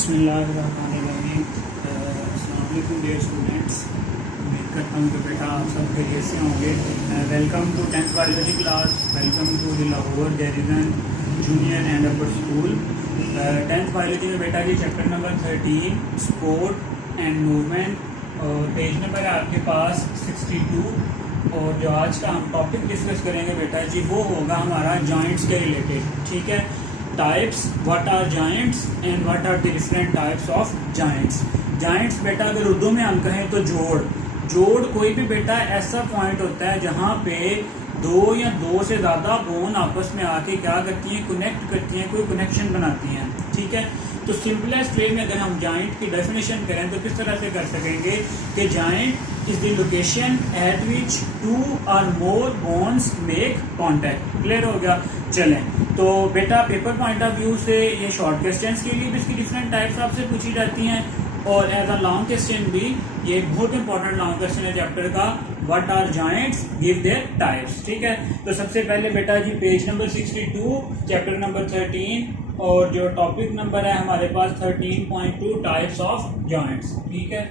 बिस्मिल्लाहिर्रहमानिर्रहीम। अस्सलाम वालेकुम डियर स्टूडेंट्स, उम्मीद करता हूँ कि बेटा आप सब खैरियत से होंगे। Welcome to 10th biology class, welcome to the Lahore garrison junior and upper school. 10th biology में बेटा जी chapter number 13 sport and movement, और पेज नंबर है आपके पास 62। और जो आज का हम टॉपिक डिस्कस करेंगे बेटा जी वो होगा हमारा जॉइंट्स के रिलेटेड। ठीक है, types, what are joints and what are the different types of joints. Joints बेटा अगर उर्दू में हम कहें तो जोड़ कोई भी बेटा ऐसा पॉइंट होता है जहाँ पे दो या दो से ज़्यादा बोन आपस में आके क्या करती हैं, कनेक्ट करती हैं, कोई कनेक्शन बनाती हैं। ठीक है, तो सिंपलेस्ट वे में अगर हम जॉइंट की डेफिनेशन करें तो किस तरह से कर सकेंगे कि joint is the location at which two or more bones make contact. Clear हो गया? चलें, तो बेटा पेपर पॉइंट ऑफ व्यू से ये शॉर्ट क्वेश्चंस के लिए भी इसकी डिफरेंट टाइप्स आपसे पूछी जाती हैं, और एज अ लॉन्ग क्वेश्चन भी ये एक बहुत इंपॉर्टेंट लॉन्ग क्वेश्चन है चैप्टर का, what are joints, give their types. ठीक है, तो सबसे पहले बेटा जी पेज नंबर 62 चैप्टर नंबर 13, और जो टॉपिक नंबर है हमारे पास 13.2 टाइप्स ऑफ जॉइंट्स। ठीक है,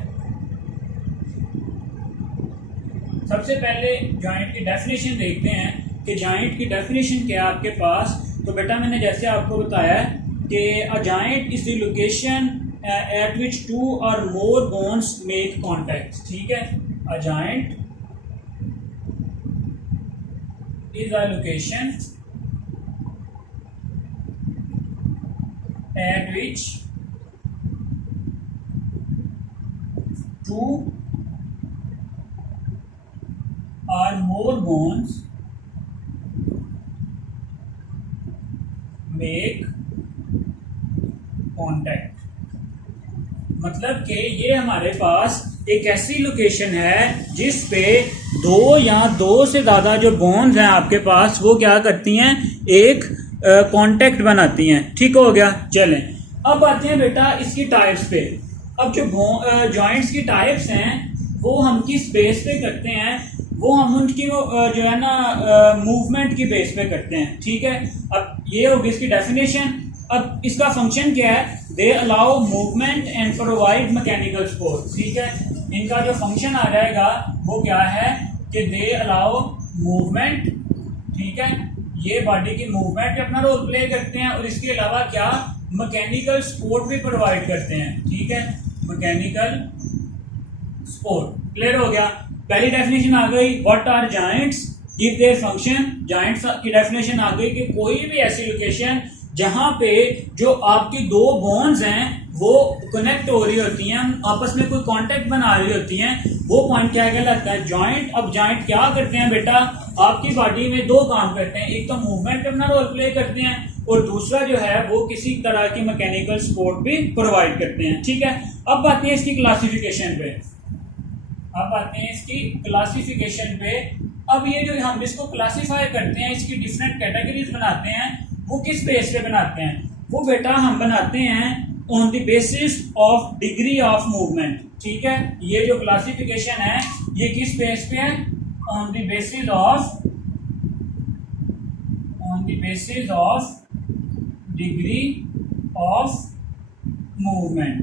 सबसे पहले जॉइंट की डेफिनेशन देखते हैं कि जॉइंट की डेफिनेशन क्या है आपके पास। तो बेटा मैंने जैसे आपको बताया कि a joint is the location at which two or more bones make contact. ठीक है, a joint is a location at which two or more bones make contact। मतलब कि ये हमारे पास एक ऐसी लोकेशन है जिस पे दो या दो से ज्यादा जो बोन्स हैं आपके पास वो क्या करती हैं, एक कांटेक्ट बनाती हैं। ठीक हो गया? चलें, अब आते हैं बेटा इसकी टाइप्स पे। अब जो जॉइंट्स की टाइप्स हैं वो हम किस बेस पे करते हैं, वो हम उनकी जो है ना मूवमेंट की बेस पे करते हैं। ठीक है, अब ये होगी इसकी डेफिनेशन। अब इसका फंक्शन क्या है, दे allow movement and provide mechanical support. ठीक है, इनका जो फंक्शन आ जाएगा वो क्या है कि दे अलाउ मूवमेंट। ठीक है, ये बॉडी की मूवमेंट पे अपना रोल प्ले करते हैं, और इसके अलावा क्या, मैकेनिकल सपोर्ट भी प्रोवाइड करते हैं। ठीक है, मैकेनिकल सपोर्ट। क्लियर हो गया? पहली डेफिनेशन आ गई, what are joints, give their function. Joints की डेफिनेशन आ गई कि कोई भी ऐसी लोकेशन जहां पे जो आपकी दो बोन्स हैं वो कनेक्ट हो रही होती हैं, आपस में कोई कांटेक्ट बना रही होती हैं, वो पॉइंट क्या कहलाता है, जॉइंट। अब जॉइंट क्या करते हैं बेटा, आपकी बॉडी में दो काम करते हैं, एक तो मूवमेंट अपना रोल प्ले करते हैं, और दूसरा जो है वो किसी तरह की मैकेनिकल सपोर्ट भी प्रोवाइड करते हैं। ठीक है, अब आते हैं इसकी क्लासिफिकेशन पे। अब ये जो हम इसको क्लासीफाई करते हैं, इसकी डिफरेंट कैटेगरीज बनाते हैं, वो किस बेस पे बनाते हैं, वो बेटा हम बनाते हैं on the basis of degree of movement. ठीक है, ये जो क्लासिफिकेशन है ये किस बेस पे है, on the basis of degree of movement.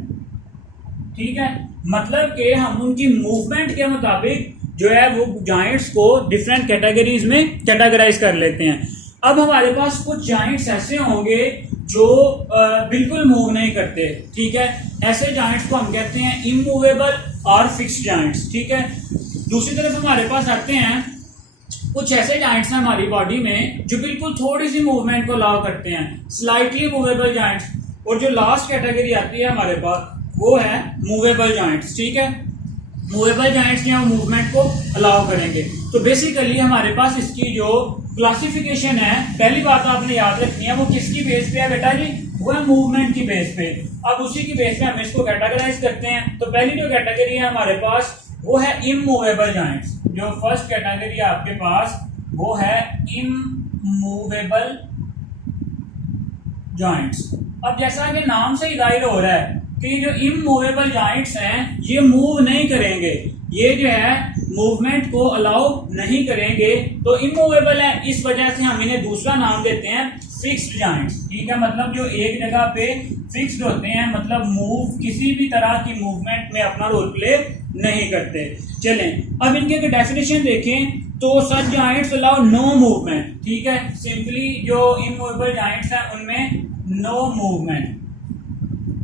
ठीक है, मतलब कि हम उनकी मूवमेंट के मुताबिक जो है वो जॉइंट्स को डिफरेंट कैटेगरीज में कैटेगराइज कर लेते हैं। अब हमारे पास कुछ जॉइंट्स ऐसे होंगे जो बिल्कुल मूव नहीं करते। ठीक है, ऐसे जॉइंट्स को हम कहते हैं इमूवेबल और फिक्स्ड जॉइंट्स। ठीक है, दूसरी तरफ हमारे पास आते हैं कुछ ऐसे जॉइंट्स हैं हमारी बॉडी में जो बिल्कुल थोड़ी सी मूवमेंट को अलाउ करते हैं, स्लाइटली मूवेबल जॉइंट्स। और जो लास्ट कैटेगरी आती है हमारे पास वो है मूवेबल जॉइंट्स। ठीक है, मूवेबल जॉइंट्स क्या मूवमेंट को अलाउ करेंगे। तो बेसिकली हमारे पास इसकी जो क्लासिफिकेशन है, पहली बात आपने याद रखनी है, वो किसकी बेस पे है बेटा जी, वो है मूवमेंट की बेस पे। अब उसी की बेस पे हम इसको कैटेगराइज करते हैं। तो पहली जो कैटेगरी है हमारे पास वो है इमूवेबल जॉइंट्स। जो फर्स्ट कैटेगरी है आपके पास वो है इमूवेबल जॉइंट्स। अब जैसा कि नाम से ही जाहिर हो रहा है कि जो इमूवेबल जॉइंट्स हैं ये मूव नहीं करेंगे, ये जो है मूवमेंट को अलाउ नहीं करेंगे, तो इमूवेबल है, इस वजह से हम इन्हें दूसरा नाम देते हैं फिक्स्ड जॉइंट्स, ठीक है, मतलब जो एक जगह पे फिक्स्ड होते हैं, मतलब मूव किसी भी तरह की मूवमेंट में अपना रोल प्ले नहीं करते। चलें अब इनके अगर डेफिनेशन देखें तो सच जॉइंट्स अलाउ नो मूवमेंट, ठीक है, सिंपली जो इमूवेबल जॉइंट्स हैं उनमें नो मूवमेंट,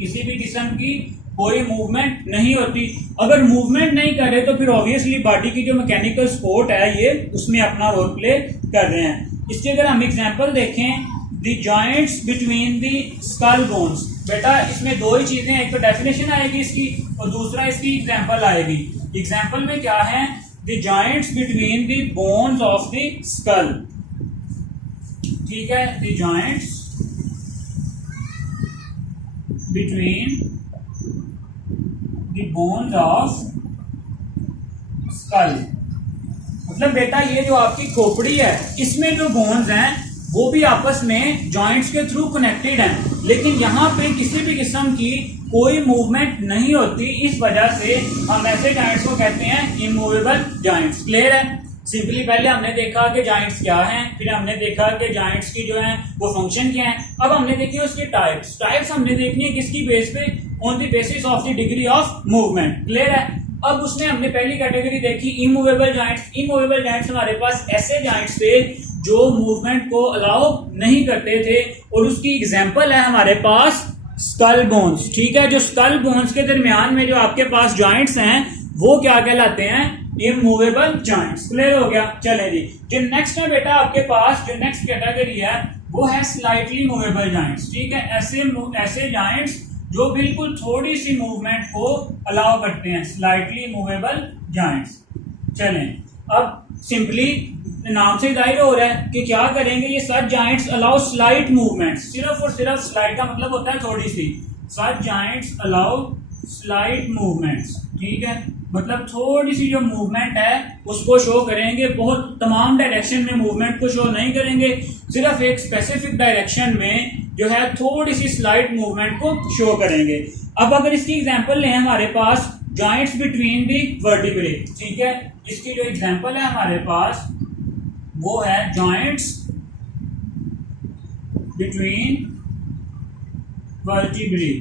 किसी भी किस्म की कोई मूवमेंट नहीं होती। अगर मूवमेंट नहीं कर रहे तो फिर ऑब्वियसली बॉडी की जो मैकेनिकल सपोर्ट है ये उसमें अपना रोल प्ले कर रहे हैं। इसके अगर हम एग्जांपल देखें, the joints between the skull bones, बेटा इसमें दो ही चीजें, एक तो डेफिनेशन आएगी इसकी और दूसरा इसकी एग्जांपल आएगी। एग्जांपल में क्या है, the joints between the bones of the skull, ठीक है, the joints between the bones of skull, मतलब बेटा ये जो आपकी खोपड़ी है इसमें जो बोन्स हैं वो भी आपस में जॉइंट्स के थ्रू कनेक्टेड हैं, लेकिन यहाँ पे किसी भी किस्म की कोई मूवमेंट नहीं होती। इस वजह से हम ऐसे जॉइंट्स को कहते हैं इमूवेबल जॉइंट्स। क्लियर है? सिंपली पहले हमने देखा कि जॉइंट्स क्या हैं, फिर हमने देखा कि जॉइंट्स की जो है वो फंक्शन क्या है। अब हमने देखी उसकी टाइप्स। टाइप्स हमने देखनी है किसकी बेस पे, on the basis of the degree of movement. Clear है? अब उसमें हमने पहली कैटेगरी देखी इमूवेबल जॉइंट्स। इमूवेबल जॉइंट्स हमारे पास ऐसे जॉइंट्स थे जो मूवमेंट को अलाउ नहीं करते थे, और उसकी एग्जांपल है हमारे पास स्कल बोन्स, ठीक है। जो स्कल बोन्स के दरमियान में जो आपके पास जॉइंट्स हैं वो क्या कहलाते हैं, इमूवेबल जॉइंट्स। क्लियर हो गया? चले जी, जो नेक्स्ट है बेटा आपके पास, जो नेक्स्ट कैटेगरी है वो है स्लाइटली मूवेबल जॉइंट्स, ठीक है। ऐसे जॉइंट्स जो बिल्कुल थोड़ी सी मूवमेंट को अलाउ करते हैं, स्लाइटली मूवेबल जॉइंट्स। चलें अब सिंपली नाम से जाहिर हो रहा है कि क्या करेंगे, ये सच जॉइंट्स अलाउ स्लाइट मूवमेंट। सिर्फ और सिर्फ स्लाइट का मतलब होता है थोड़ी सी, सच जॉइंट्स अलाउ स्लाइट मूवमेंट्स, ठीक है, मतलब थोड़ी सी जो मूवमेंट है उसको शो करेंगे, बहुत तमाम डायरेक्शन में मूवमेंट को शो नहीं करेंगे, सिर्फ एक स्पेसिफिक डायरेक्शन में जो है थोड़ी सी स्लाइट मूवमेंट को शो करेंगे। अब अगर इसकी एग्जांपल लें हमारे पास जॉइंट्स बिटवीन दी वर्टिब्रे, ठीक है, इसकी जो एग्जांपल है हमारे पास वो है जॉइंट्स बिटवीन वर्टिब्रे।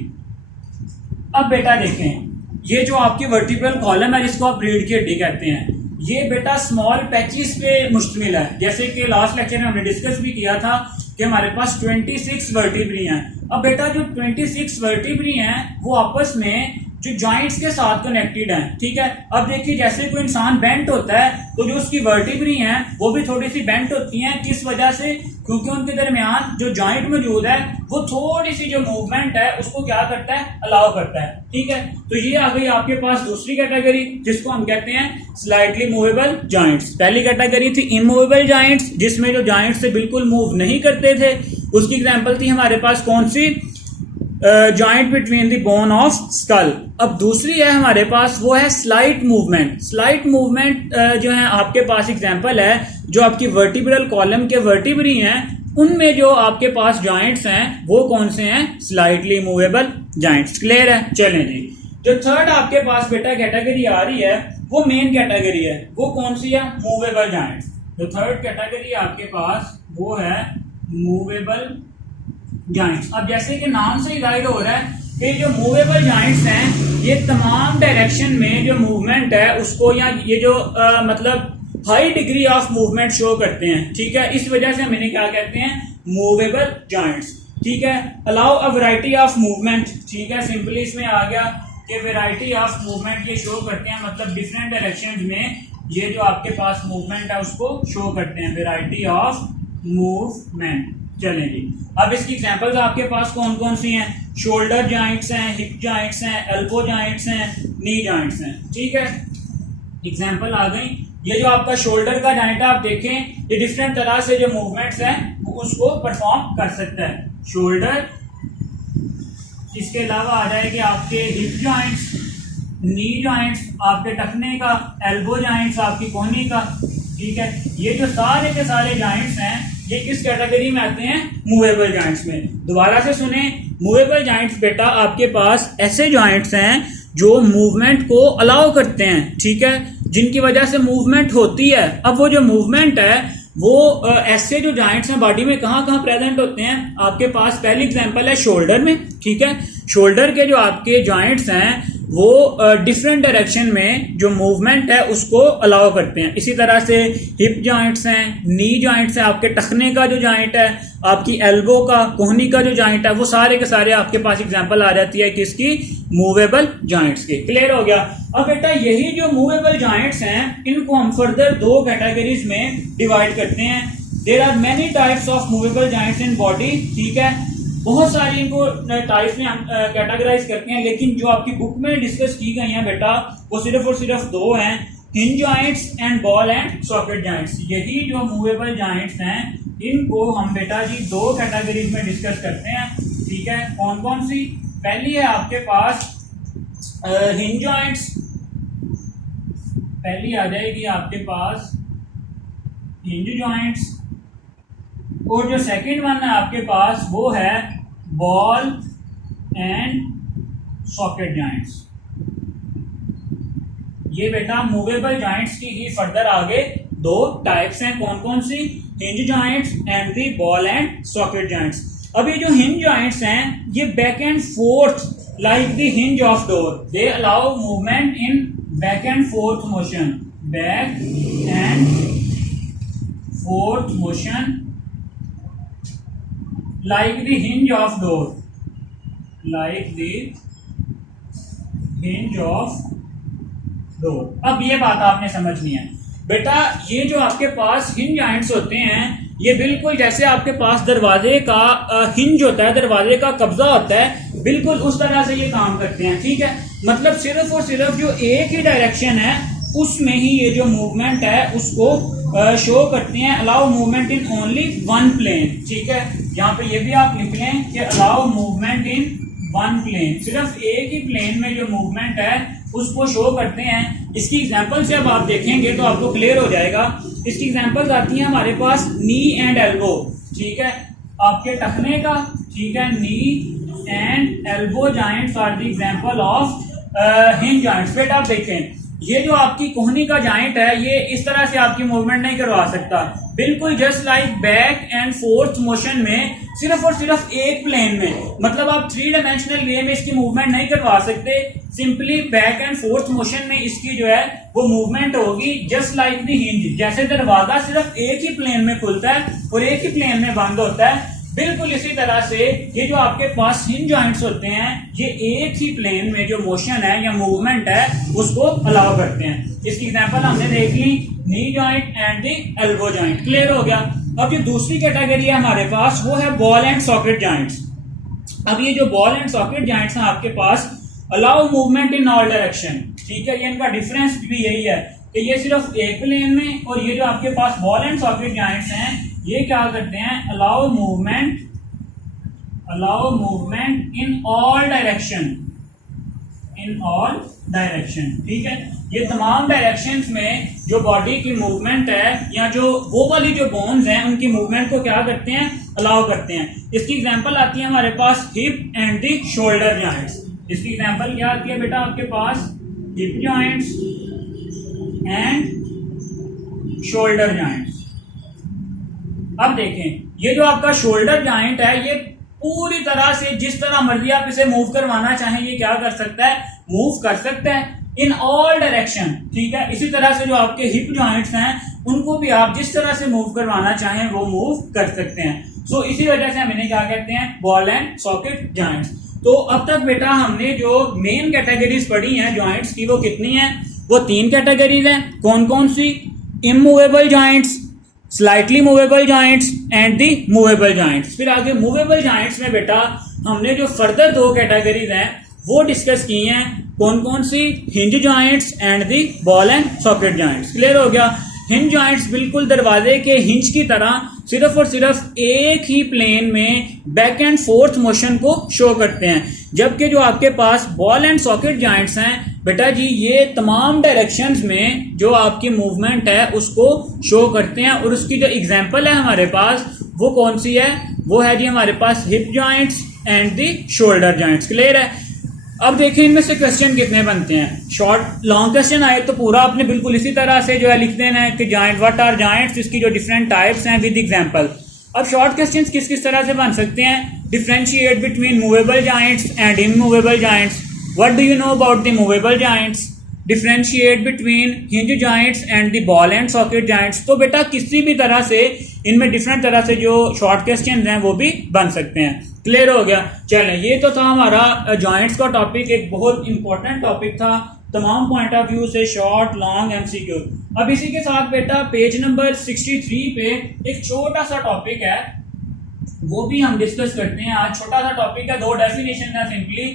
अब बेटा देखें, ये जो आपकी वर्टिब्रल कॉलम है जिसको आप रीढ़ की हड्डी कहते हैं, ये बेटा स्मॉल पैचेस पे मुश्तमिल है। जैसे कि लास्ट लेक्चर में हमने डिस्कस भी किया था कि हमारे पास 26 वर्टिब्री हैं। अब बेटा जो 26 वर्टिब्री हैं वो आपस में जो जॉइंट्स के साथ कनेक्टेड हैं, ठीक है। अब देखिए जैसे कोई इंसान बेंट होता है तो जो उसकी वर्टिब्री हैं वो भी थोड़ी सी बेंट होती हैं। किस वजह से? क्योंकि उनके दरमियान जो जॉइंट मौजूद है वो थोड़ी सी जो मूवमेंट है उसको क्या करता है, अलाउ करता है, ठीक है। तो ये आ गई आपके पास दूसरी कैटेगरी जिसको हम कहते हैं स्लाइटली मूवेबल जॉइंट्स। पहली कैटेगरी थी इमूवेबल जॉइंट्स जिसमें जो जॉइंट से बिल्कुल मूव नहीं करते थे, उसकी एग्जाम्पल थी हमारे पास कौन सी, joint between the bone of skull. अब दूसरी है हमारे पास वो है स्लाइट मूवमेंट। स्लाइट मूवमेंट जो है आपके पास एग्जांपल है जो आपकी वर्टिब्रल कॉलम के वर्टिब्री हैं उनमें जो आपके पास जॉइंट्स हैं वो कौन से हैं, स्लाइटली मूवेबल जॉइंट्स। क्लियर है? चलें जी, जो थर्ड आपके पास बेटा कैटेगरी आ रही है वो मेन कैटेगरी है, वो कौन सी है, मूवेबल जॉइंट्स। जो थर्ड कैटेगरी आपके पास वो है मूवेबल जॉइंट्स। अब जैसे कि नाम से ही जाहिर हो रहा है कि जो मूवेबल जॉइंट्स हैं ये तमाम डायरेक्शन में जो मूवमेंट है उसको, या ये जो मतलब high degree of movement show करते हैं, ठीक है। इस वजह से हम इन्हें क्या कहते हैं, मूवेबल जॉइंट्स, ठीक है। Allow a variety of movement, ठीक है, सिंपली इसमें आ गया कि वैरायटी ऑफ मूवमेंट ये शो करते हैं, मतलब डिफरेंट डायरेक्शन में ये जो आपके पास मूवमेंट है उसको शो करते हैं, वैरायटी ऑफ मूवमेंट। चलें जी, अब इसकी एग्जांपल्स आपके पास कौन कौन सी हैं, शोल्डर जॉइंट्स हैं, हिप जॉइंट्स हैं, एल्बो जॉइंट्स हैं, नी जॉइंट्स हैं, ठीक है। एग्जांपल आ गई। ये जो आपका शोल्डर का जॉइंट है आप देखें ये डिफरेंट तरह से जो मूवमेंट्स हैं वो उसको परफॉर्म कर सकता है, शोल्डर। इसके अलावा आ जाएगी आपके हिप जॉइंट्स, नी जॉइंट्स आपके टखने का, एल्बो जॉइंट्स आपकी कोहनी का, ठीक है। ये जो सारे के सारे जॉइंट्स हैं ये किस कैटेगरी में आते हैं, मूवेबल जॉइंट्स में। दोबारा से सुने, मूवेबल जॉइंट्स बेटा आपके पास ऐसे जॉइंट्स हैं जो मूवमेंट को अलाउ करते हैं, ठीक है, जिनकी वजह से मूवमेंट होती है। अब वो जो मूवमेंट है वो ऐसे जो जॉइंट्स हैं बॉडी में कहाँ कहाँ प्रेजेंट होते हैं। आपके पास पहली एग्जांपल है शोल्डर में, ठीक है। शोल्डर के जो आपके जॉइंट्स हैं वो डिफरेंट डायरेक्शन में जो मूवमेंट है उसको अलाउ करते हैं। इसी तरह से हिप जॉइंट्स हैं, नी जॉइंट्स हैं, आपके टखने का जो जॉइंट है, आपकी एल्बो का, कोहनी का जो जॉइंट है, वो सारे के सारे आपके पास एग्जांपल आ जाती है किसकी, मूवेबल जॉइंट्स की। क्लियर हो गया। अब बेटा यही जो मूवेबल जॉइंट्स हैं इनको हम फर्दर दो कैटेगरीज में डिवाइड करते हैं। There are many types of movable joints in body, ठीक है। बहुत सारी इनको टाइप्स में हम कैटेगराइज करते हैं, लेकिन जो आपकी बुक में डिस्कस की गई हैं बेटा वो सिर्फ और सिर्फ दो हैं, hinge joints and ball and socket joints. यही जो मूवेबल जॉइंट्स हैं इनको हम बेटा जी दो कैटेगरीज में डिस्कस करते हैं, ठीक है। कौन कौन सी? पहली है आपके पास हिंज जॉइंट्स, पहली आ जाएगी आपके पास हिंज जॉइंट्स, और जो सेकंड वन है आपके पास वो है बॉल एंड सॉकेट जॉइंट्स। ये बेटा मूवेबल जॉइंट्स की ही फर्दर आगे दो टाइप्स हैं। कौन कौन सी? Hinge joints and the ball and socket joints. अब ये जो हिंज जॉइंट्स हैं ये back and forth like the hinge of door, they allow movement in back and forth motion, back and forth motion like the hinge of door, like the hinge of door। अब ये बात आपने समझनी है बेटा, ये जो आपके पास हिंज जॉइंट्स होते हैं ये बिल्कुल जैसे आपके पास दरवाजे का हिंज होता है, दरवाजे का कब्जा होता है, बिल्कुल उस तरह से ये काम करते हैं, ठीक है। मतलब सिर्फ और सिर्फ जो एक ही डायरेक्शन है उसमें ही ये जो मूवमेंट है उसको शो करते हैं। Allow movement in only one plane, ठीक है। यहाँ पे ये भी आप लिख लें कि allow movement in one plane, सिर्फ एक ही प्लेन में जो मूवमेंट है उसको शो करते हैं। इसकी एग्जांपल से अब आप देखेंगे तो आपको क्लियर हो जाएगा। इसकी एग्जांपल्स आती हैं हमारे पास नी एंड एल्बो, ठीक है, आपके टखने का, ठीक है। Knee and elbow joints are the example of hinge joints. बेटा आप देखें ये जो आपकी कोहनी का जॉइंट है ये इस तरह से आपकी मूवमेंट नहीं करवा सकता, बिल्कुल just like back and forth motion में सिर्फ और सिर्फ एक प्लेन में, मतलब आप थ्री डायमेंशनल वे में इसकी मूवमेंट नहीं करवा सकते। Simply back and forth motion में इसकी जो है वो मूवमेंट होगी जस्ट लाइक द हिंज, जैसे दरवाजा सिर्फ एक ही प्लेन में खुलता है और एक ही प्लेन में बंद होता है, बिल्कुल इसी तरह से ये जो आपके पास हिंज जॉइंट्स होते हैं ये एक ही प्लेन में जो मोशन है या मूवमेंट है उसको अलाउ करते हैं। इसकी एग्जांपल हमने देख ली, knee joint and the elbow joint. Clear हो गया। अब जो दूसरी कैटेगरी है हमारे पास वो है बॉल एंड सॉकेट जॉइंट्स। अब ये जो बॉल एंड सॉकेट जॉइंट्स हैं आपके पास allow movement in all direction, ठीक है। ये इनका डिफरेंस भी यही है कि ये सिर्फ एक प्लेन में, और ये जो आपके पास बॉल एंड सॉकेट जॉइंट्स हैं ये क्या करते हैं, allow movement in all direction, in all direction, ठीक है। ये तमाम डायरेक्शंस में जो बॉडी की मूवमेंट है या जो वो वाली जो बोन्स हैं उनकी मूवमेंट को क्या करते हैं, अलाउ करते हैं। इसकी एग्जांपल आती है हमारे पास hip and the shoulder joints. इसकी एग्जांपल क्या आती है बेटा आपके पास, hip joints and shoulder joints. अब देखें ये जो आपका शोल्डर जॉइंट है ये पूरी तरह से जिस तरह मर्जी आप इसे मूव करवाना चाहें ये क्या कर सकता है, मूव कर सकता है इन ऑल डायरेक्शन, ठीक है। इसी तरह से जो आपके हिप जॉइंट्स हैं उनको भी आप जिस तरह से मूव करवाना चाहें वो मूव कर सकते हैं। सो इसी वजह से हम इन्हें क्या कहते हैं, बॉल एंड सॉकेट जॉइंट्स। तो अब तक बेटा हमने जो मेन कैटेगरीज पढ़ी हैं जॉइंट्स की वो कितनी हैं, वो तीन कैटेगरीज हैं। कौन कौन सी, immovable joints, slightly movable joints and the movable joints. फिर आगे मूवेबल जॉइंट्स में बेटा हमने जो फर्दर दो कैटेगरीज हैं वो डिस्कस की हैं। कौन कौन सी, hinge joints and the ball and socket joints. Clear हो गया। हिंज जॉइंट्स बिल्कुल दरवाजे के हिंज की तरह सिर्फ और सिर्फ एक ही प्लेन में बैक एंड फोर्थ मोशन को शो करते हैं, जबकि जो आपके पास बॉल एंड सॉकेट जॉइंट्स हैं बेटा जी ये तमाम डायरेक्शंस में जो आपकी मूवमेंट है उसको शो करते हैं। और उसकी जो एग्जांपल है हमारे पास वो कौन सी है, वो है जी हमारे पास hip joints and the shoulder joints. Clear है। अब देखें इनमें से क्वेश्चन कितने बनते हैं। शॉर्ट लॉन्ग क्वेश्चन आए तो पूरा आपने बिल्कुल इसी तरह से जो है लिख देना है कि जॉइंट, व्हाट आर जॉइंट्स, इसकी जो डिफरेंट टाइप्स हैं विद एग्जांपल। अब शॉर्ट क्वेश्चंस किस किस तरह से बन सकते हैं। Differentiate between movable joints and immovable joints, what do you know about the movable joints. Differentiate between hinge joints and the ball and socket joints. तो बेटा किसी भी तरह से इनमें डिफरेंट तरह से जो शॉर्ट क्वेश्चन हैं वो भी बन सकते हैं। क्लियर हो गया। चलें, ये तो था हमारा जॉइंट्स का टॉपिक, एक बहुत इंपॉर्टेंट टॉपिक था तमाम पॉइंट ऑफ व्यू से, शॉर्ट लॉन्ग एमसीक्यू। अब इसी के साथ बेटा पेज नंबर 63 पे एक छोटा सा टॉपिक है, वो भी हम डिस्कस करते हैं आज। छोटा सा टॉपिक है, 2 डेफिनेशन है सिंपली।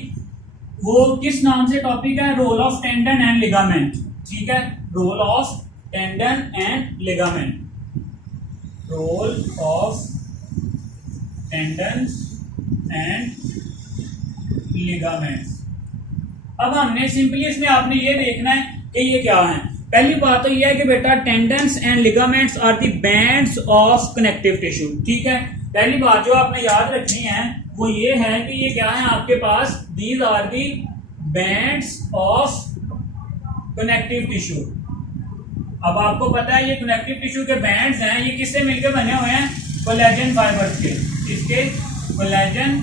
वो किस नाम से टॉपिक है, role of tendon and ligament. ठीक है, role of tendon and ligament, role of tendons and ligaments. अब हमने सिंपली इसमें आपने ये देखना है कि ये क्या है। पहली बात तो ये है कि बेटा tendons and ligaments are the bands of connective tissue. ठीक है, पहली बात जो आपने याद रखनी है वो ये है कि ये क्या है आपके पास, these are the bands of connective tissue. अब आपको पता है ये कनेक्टिव टिश्यू के बैंड्स हैं, ये किससे मिलकर बने हुए हैं, कोलेजन फाइबर्स के। इसके कोलेजन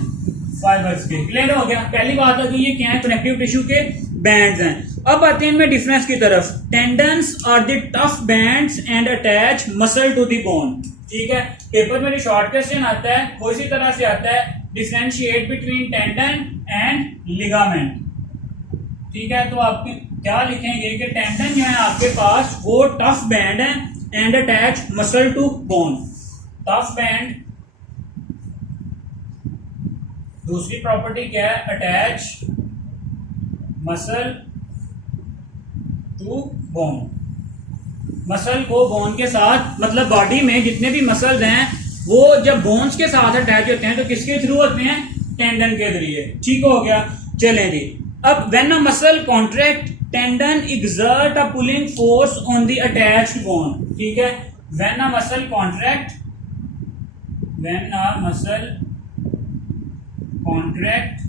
फाइबर्स के। क्लियर हो गया। पहली बात है कि ये क्या है, कनेक्टिव टिश्यू के बैंड्स हैं। अब आते हैं इनमें डिफरेंस की तरफ। Tendons are the tough bands and attach muscle to the bone. ठीक है, पेपर में जो शॉर्ट क्वेश्चन आता है वो इसी तरह से आता है, differentiate between tendon and ligament. ठीक है, तो आप क्या लिखेंगे कि टेंडन जो है आपके पास वो टफ बैंड है and attach muscle to bone. Tough band, दूसरी प्रॉपर्टी क्या है, attach muscle to bone. Muscle को बोन के साथ, मतलब बॉडी में जितने भी मसल्स हैं वो जब बोन्स के साथ अटैच होते हैं तो किसके थ्रू होते हैं, टेंडन के जरिए। ठीक हो गया। चलें जी, अब when a muscle contract tendon exert a pulling force on the attached bone. ठीक है, when a muscle contract, when a muscle contract,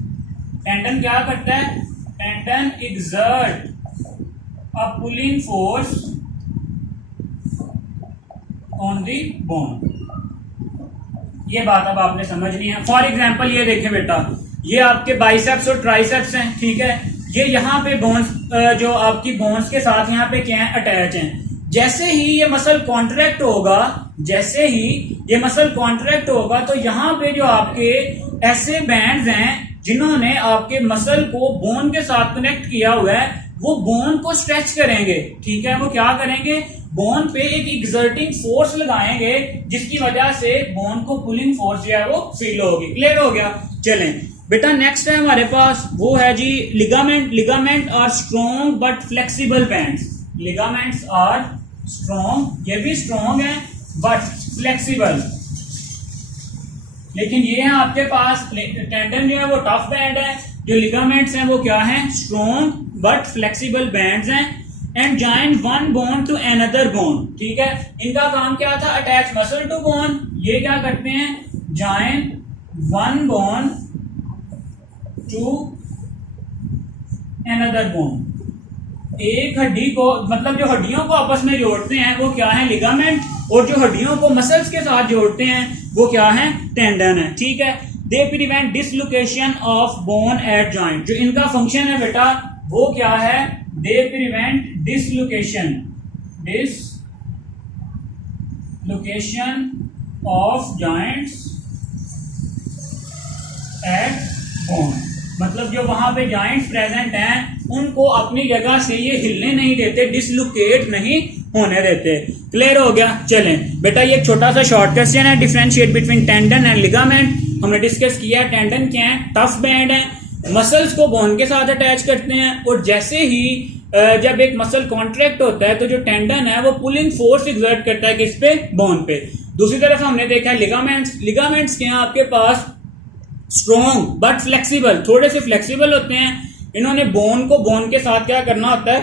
tendon क्या करता है, tendon exert a pulling force on the bone. ये बात अब आपने समझनी है। फॉर एग्जाम्पल ये देखें बेटा, ये आपके बाइसेप्स और ट्राइसेप्स हैं। ठीक है, ये यहाँ पे बोन्स, जो आपकी बोन्स के साथ यहाँ पे क्या है, अटैच हैं। जैसे ही ये मसल कॉन्ट्रैक्ट होगा, जैसे ही ये मसल कॉन्ट्रैक्ट होगा तो यहाँ पे जो आपके ऐसे बैंड्स हैं जिन्होंने आपके मसल को बोन के साथ कनेक्ट किया हुआ है, वो बोन को स्ट्रेच करेंगे। ठीक है, वो क्या करेंगे, बोन पे एक एक्सर्टिंग फोर्स लगाएंगे जिसकी वजह से बोन को पुलिंग फोर्स जो है वो फील होगी। क्लियर हो गया। चलें बेटा, नेक्स्ट है हमारे पास, वो है जी ligament. Ligament are strong but flexible bands. Ligaments are strong, ये भी स्ट्रॉन्ग है बट फ्लेक्सिबल। लेकिन ये है आपके पास टेंडन जो है वो टफ बैंड है, जो लिगामेंट्स हैं वो क्या है, स्ट्रॉन्ग बट फ्लेक्सिबल बैंड्स हैं। And join one bone to another bone. ठीक है, इनका काम क्या था, अटैच मसल टू बोन। ये क्या करते हैं, join one bone to another bone. एक हड्डी को, मतलब जो हड्डियों को आपस में जोड़ते हैं वो क्या है, लिगामेंट, और जो हड्डियों को मसल्स के साथ जोड़ते हैं वो क्या है, टेंडन है। ठीक है, they prevent dislocation of bone at joint. जो इनका फंक्शन है बेटा वो क्या है, they prevent dislocation, dislocation of joints at bone. मतलब जो वहां पे जॉइंट्स प्रेजेंट हैं उनको अपनी जगह से ये हिलने नहीं देते, डिसलोकेट नहीं होने देते। क्लियर हो गया। चलें बेटा, ये एक छोटा सा शॉर्ट क्वेश्चन है, differentiate between tendon and ligament. हमने डिस्कस किया है टेंडन क्या है, टफ बैंड है, मसल्स को बोन के साथ अटैच करते हैं, और जैसे ही जब एक मसल कॉन्ट्रैक्ट होता है तो जो टेंडन है वो पुलिंग फोर्स एक्सर्ट करता है किस पे, बोन पे। दूसरी तरफ हमने देखा है लिगामेंट्स। लिगामेंट्स क्या है आपके पास, स्ट्रॉन्ग बट फ्लेक्सिबल, थोड़े से फ्लेक्सिबल होते हैं। इन्होंने बोन को बोन के साथ क्या करना होता है,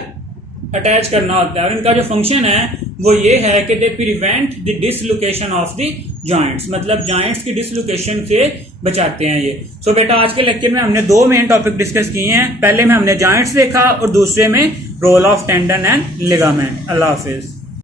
अटैच करना होता है, और इनका जो फंक्शन है वो ये है कि they prevent the dislocation of the joints, मतलब जॉइंट्स की डिसलोकेशन से बचाते हैं ये। सो बेटा आज के लेक्चर में हमने दो मेन टॉपिक डिस्कस किए हैं। पहले में हमने जॉइंट्स देखा और दूसरे में role of tendon and ligament. अल्लाह हाफिज।